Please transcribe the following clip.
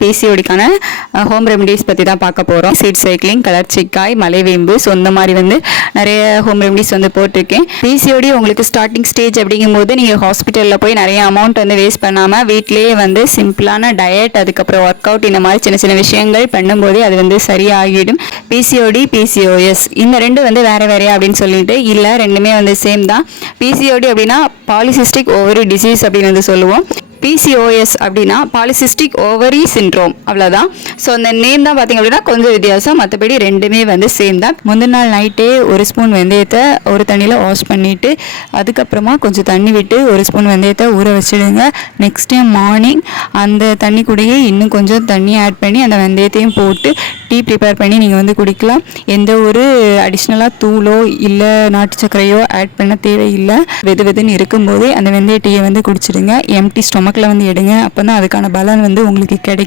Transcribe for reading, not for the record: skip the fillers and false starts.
பிசிஓடிக்கான home remedies பற்றி தான் பார்க்க போகிறோம். சீட் சைக்கிளிங், கலர்ச்சிக்காய், மலைவேம்பு, ஸோ இந்த மாதிரி நிறைய ஹோம் ரெமடிஸ் போட்டிருக்கேன். பிசிஓடி உங்களுக்கு ஸ்டார்டிங் ஸ்டேஜ் அப்படிங்கும்போது நீங்கள் ஹாஸ்பிட்டலில் போய் நிறைய அமௌண்ட் வேஸ்ட் பண்ணாமல் வீட்டிலேயே சிம்பிளான டயட், அதுக்கப்புறம் ஒர்க் அவுட், இந்த மாதிரி சின்ன சின்ன விஷயங்கள் பண்ணும்போதே அது சரியாகிடும். பிசிஓடி, பிசிஓஎஸ் இந்த ரெண்டு வேறு வேறையா அப்படின்னு சொல்லிட்டு இல்லை, ரெண்டுமே சேம் தான். பிசிஓடி அப்படின்னா பாலிசிஸ்டிக் ஓவரி டிசீஸ் அப்படின்னு சொல்லுவோம். PCOS அப்படின்னா பாலிசிஸ்டிக் ஓவரி சிண்ட்ரோம், அவ்வளோதான். ஸோ அந்த நேம் தான் பார்த்தீங்க அப்படின்னா கொஞ்சம் வித்தியாசம், மற்றபடி ரெண்டுமே சேம் தான். முந்தின நாள் நைட்டே ஒரு ஸ்பூன் வெந்தயத்தை ஒரு தண்ணியில் வாஷ் பண்ணிவிட்டு அதுக்கப்புறமா கொஞ்சம் தண்ணி விட்டு ஒரு ஸ்பூன் வெந்தயத்தை ஊற வச்சுடுங்க. நெக்ஸ்ட் டே மார்னிங் அந்த தண்ணி கூடயே இன்னும் கொஞ்சம் தண்ணி ஆட் பண்ணி அந்த வெந்தயத்தையும் போட்டு டீ ப்ரிப்பேர் பண்ணி நீங்கள் குடிக்கலாம். எந்த ஒரு அடிஷ்னலாக தூளோ இல்லை நாட்டு சர்க்கரையோ ஆட் பண்ண தேவையில்லை. வெதுன்னு இருக்கும்போதே அந்த வெந்தய டீயை குடிச்சிடுங்க. எம்டி ஸ்டொமக்கில் எடுங்க. அப்போ தான் அதுக்கான பலன் உங்களுக்கு கிடைக்கும்.